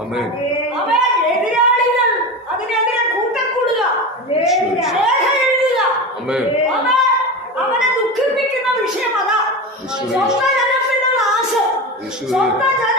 അമേൻ. അമേൻ. അമേൻ. അവനെ ദുഃഖിപ്പിക്കുന്ന വിഷയം അതാ. സ്വന്തം ജനത്തിന്റെ നാശം സ്വന്തം ജന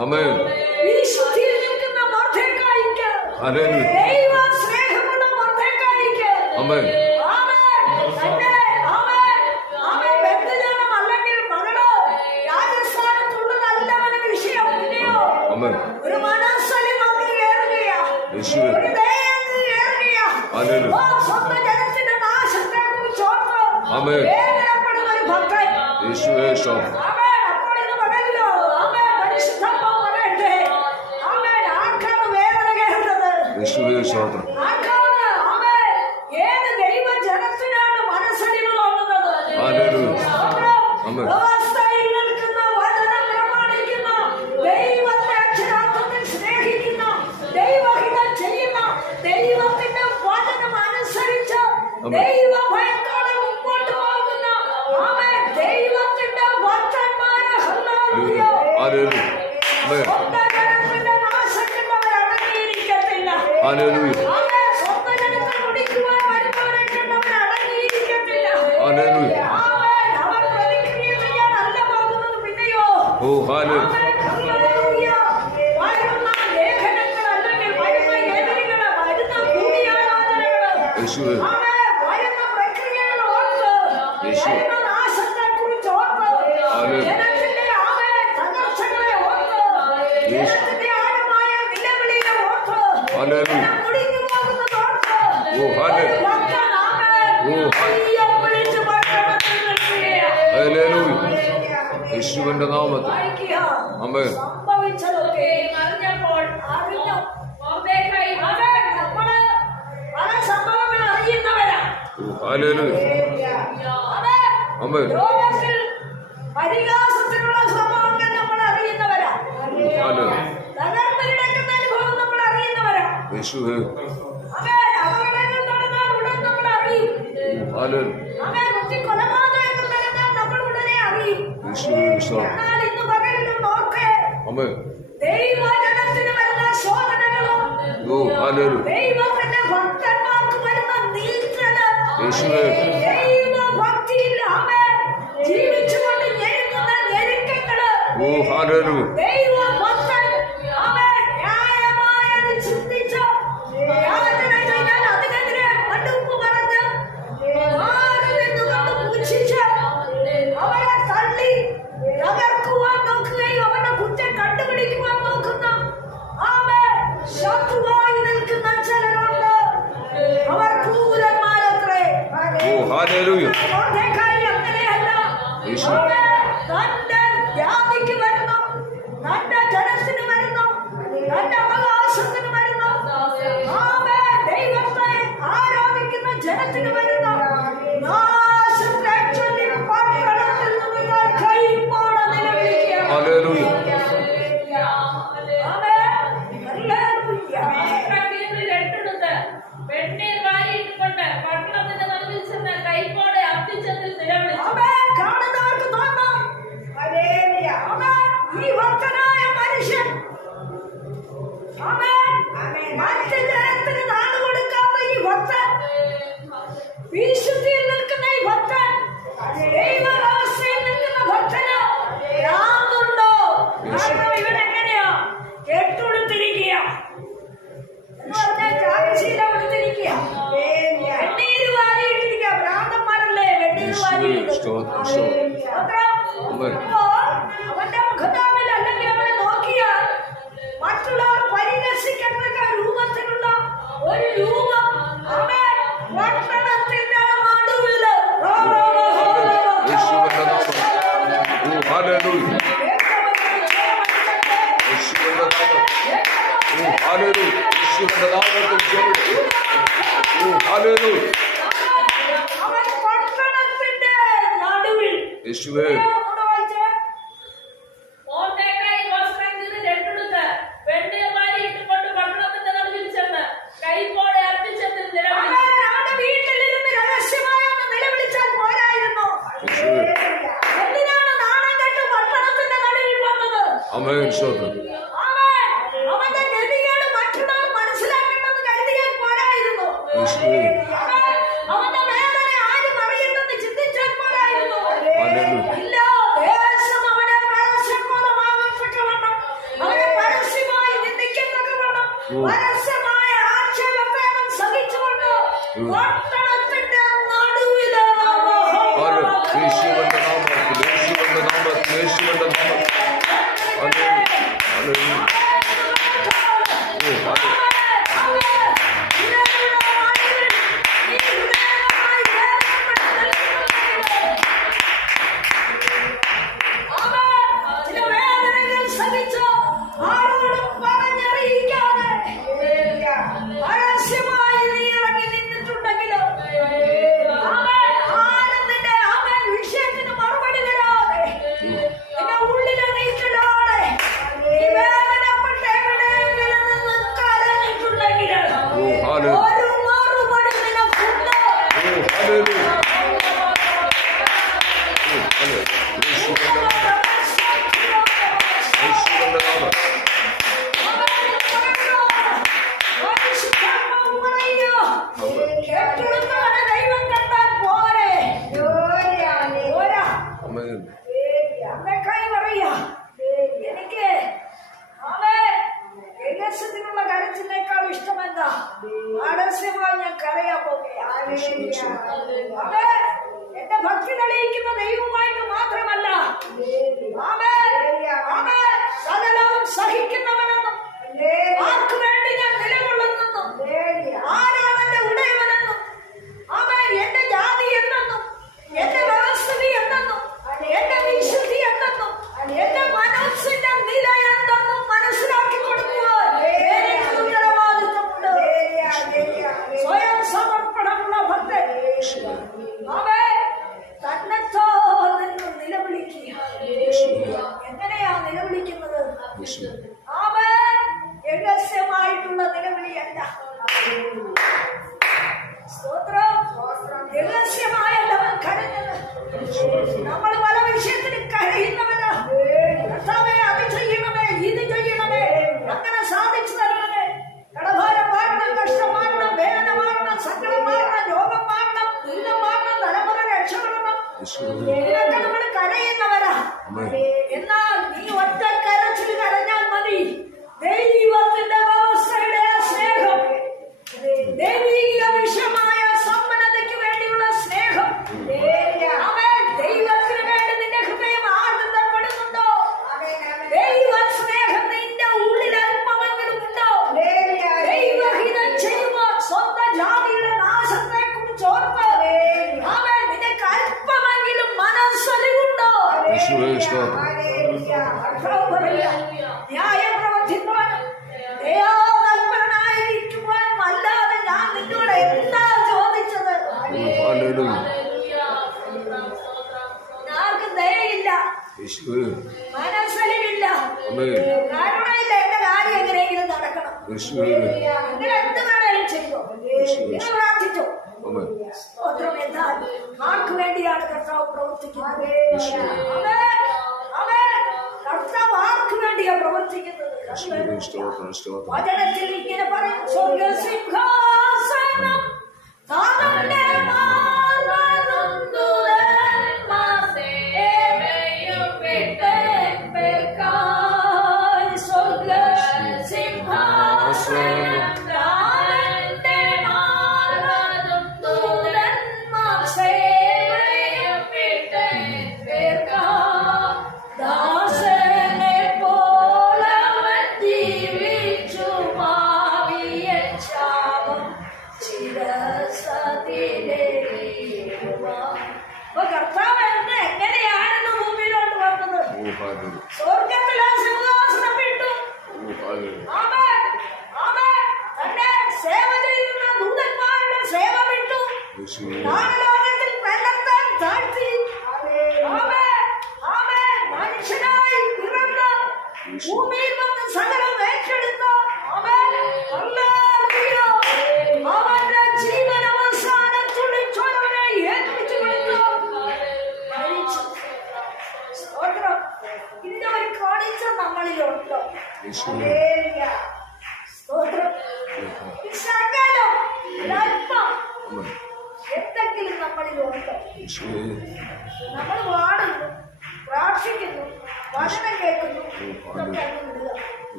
അമ്മേ Amen. Amen. Amen. Amen. Amen. Amen. Amen. Amen. Sure. ഒമ്പത് പരിഹാസത്തിനുള്ള സ്വഭാവങ്ങൾ നമ്മൾ അറിയുന്നവരാ. തകർപ്പരിടക്കുന്ന അനുഭവം നമ്മൾ അറിയുന്നവരാ. അപകടങ്ങൾ നടന്നാൽ ഉടൻ നമ്മൾ അറിയും. കൊലപാതകങ്ങൾ നടന്നാൽ നമ്മൾ ഉടനെ അറിയും. എന്നാൽ ഇന്ന് പറയുന്നു നോക്കേ ദൈവജനത്തിന് വരുന്ന ശോധനകളും ദൈവത്തിന്റെ ഭക്തന്മാർക്ക് വരുന്ന നീക്കലും ഓ ഹാലലു പരിശീലനം കൊടുത്തിരിക്കുക വെണ്ണീര് വാരിയിട്ടിരിക്കുക ഭ്രാന്തന്മാരല്ലേ വെണ്ണീര് വാരിയിട്ടിരിക്കുക യേശുവിന്റെ നാമത്തിൽ യേശുവിന്റെ നാമത്തിൽ യേശുവിന്റെ നാമത്തിൽ. എന്റെ ഭക്തി തെളിയിക്കുന്ന ദൈവമായിട്ട് മാത്രമല്ല. സകലവും സഹിക്കുന്നവനെന്നും ആർക്കുവേണ്ടി 不是 പ്രാർത്ഥിച്ചു സ്തോത്രം എന്നാൽ ആർക്ക് വേണ്ടിയാണ് കർത്താവ് പ്രവർത്തിക്കുന്നത് കർത്താവ് ആർക്ക് വേണ്ടിയാ പ്രവർത്തിക്കുന്നത് വചനത്തിൽ ഇങ്ങനെ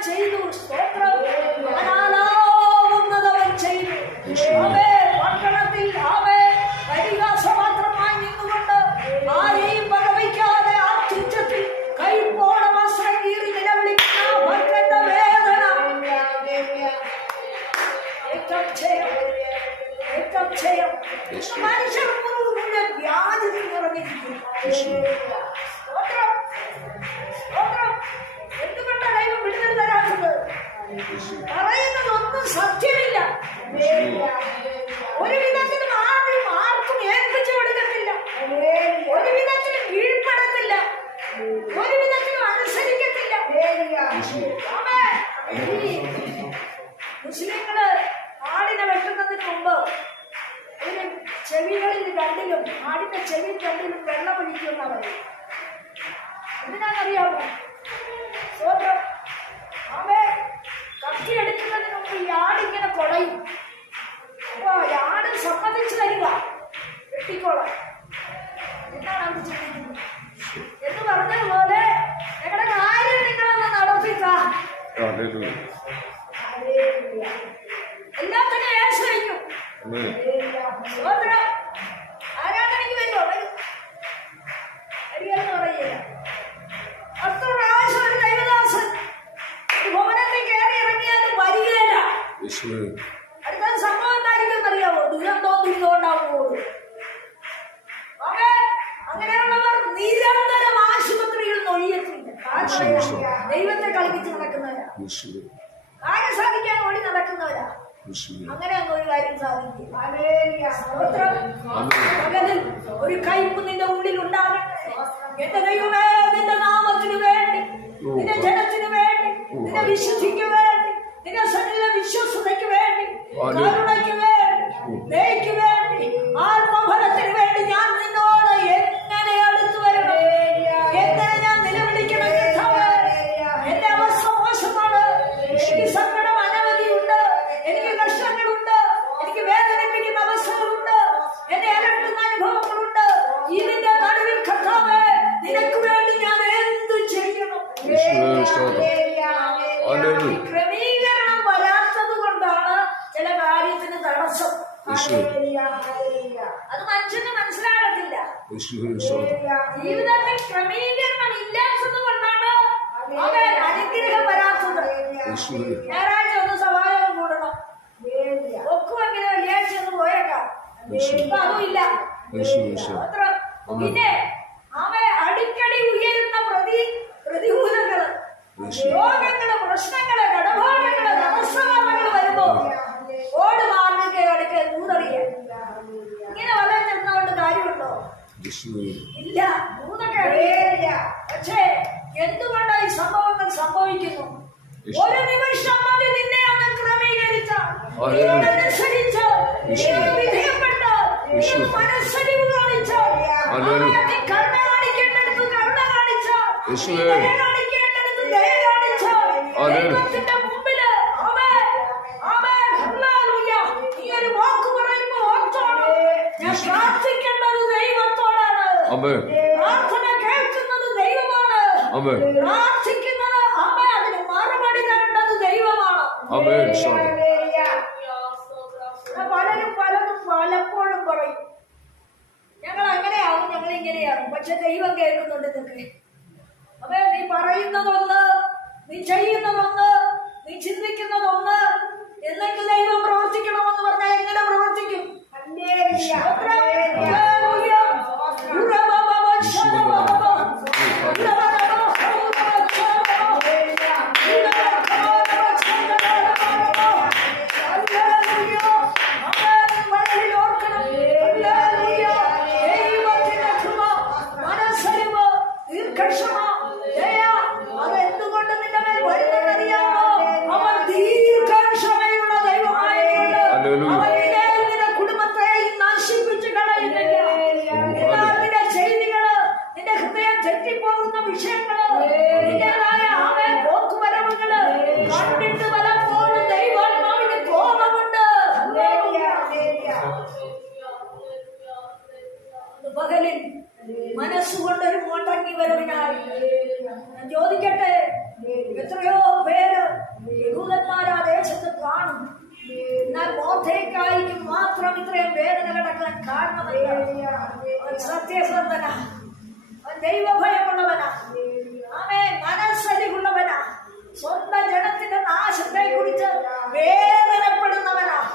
J. me. നിന്റെ നാമത്തിന് വേണ്ടി നിന്റെ ജനത്തിന് വേണ്ടി നിന്നെ വിശുദ്ധിക്ക് യേശുവേ അത് മനുഷ്യന് മനസ്സിലാകത്തില്ല. യേശുവേ ജീവിതത്തിൽ ക്രമീകരണം ഇല്ലാത്തത് കൊണ്ടാണ് അനുഗ്രഹം വരാത്തത്. യേശുവേ ഒരു നിമിഷം മതി നിന്നെ അങ്ങ് ക്രമീകരിച്ച. അനുസരിച്ച്. വിധേയപ്പെട്ട്. നീ മനസ്സലിവ് കാണിച്ച. കരുണ കാണിക്കേണ്ടടുത്ത് കരുണ കാണിച്ച. കാണിക്കേണ്ടടുത്ത് ദയ കാണിച്ച. ദൈവത്തിന്റെ മുമ്പിൽ. ആമേൻ. ഹല്ലേലൂയ. നീ ഒരു വാക്ക് പറയുമ്പോ ഓർത്തോണം ഞാൻ പ്രാർത്ഥിക്കേണ്ടത് ദൈവത്തോടാണ്. പ്രാർത്ഥന കേൾക്കുന്നത് ദൈവമാണ്. ആമേൻ. പലരും പലതും പലപ്പോഴും പറയും. ഞങ്ങൾ അങ്ങനെയാവും ഞങ്ങൾ ഇങ്ങനെയാവും പക്ഷെ ദൈവം കേൾക്കുന്നുണ്ട് നിങ്ങൾക്ക് അതെ നീ പറയുന്നതൊന്ന് നീ ചെയ്യുന്നതൊന്ന് നീ ചിന്തിക്കുന്നതൊന്ന് എന്നിട്ട് ദൈവം ഇത്രയും വേദന കിടക്കാൻ കാരണമല്ല. അവൻ സത്യസന്ധനാ. അവൻ ദൈവഭയമുള്ളവനാ. അവൻ സ്വന്തം ജനത്തിന്റെ നാശത്തെ കുറിച്ച് വേദനപ്പെടുന്നവനാ.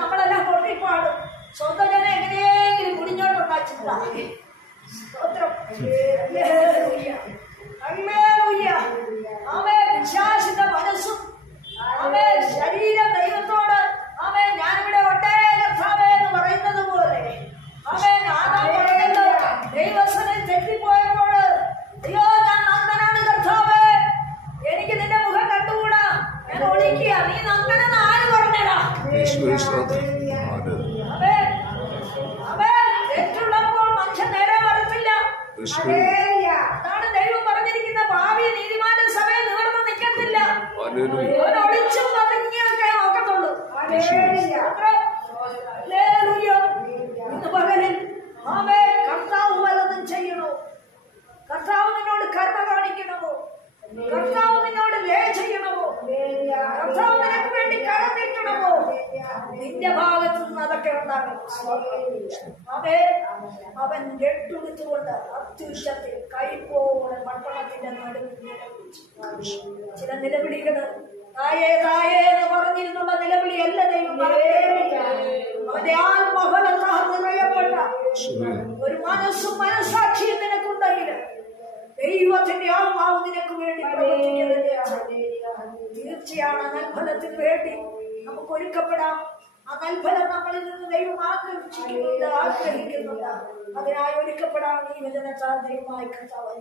നമ്മളെല്ലാം പൊട്ടിപ്പാടും സ്വന്തം ജനം എങ്ങനെയെങ്കിലും കുടിഞ്ഞോട്ടുണ്ടാച്ചില്ല സ്തോത്രം. വിശ്വാസിന്റെ മനസ്സും. ആമേൻ. ശരീരം ദൈവത്തോട് പറയുന്നത് പോലെ ദൈവസനം തെറ്റിപ്പോയപ്പോൾ അയ്യോ അവൻ രട്ടുടുത്തുകൊണ്ട് അത്യുഷത്തിൽ കൈപ്പോടെ പട്ടണത്തിന്റെ നടുവിൽ നിലവിളിച്ചു ചില നിലവിളികൾ തായേ തായേ എന്ന് പറഞ്ഞിരുന്നുള്ള നിലവിളിയല്ല ദൈവം അവന്റെ ആത്മഫലത്താൽ നിറയപ്പെട്ട ഒരു മനസ്സും മനസ്സാക്ഷിയും നിനക്കുണ്ടെങ്കിൽ ദൈവത്തിന്റെ ആത്മാവ് നിനക്ക് വേണ്ടി പ്രവർത്തിക്കുന്നതിന്റെ തീർച്ചയാണ് നൽഫലത്തിന് വേണ്ടി നമുക്ക് ഒരുക്കപ്പെടാം ആ നൽഫലം നമ്മളിൽ നിന്ന് ദൈവം ആഗ്രഹിച്ചിട്ടുണ്ട് ആഗ്രഹിക്കുന്നുണ്ട് അതിനായി ഒരുക്കപ്പെടാൻ ഈ വചനത്താൽ ദൈവമായി കർത്താവ്.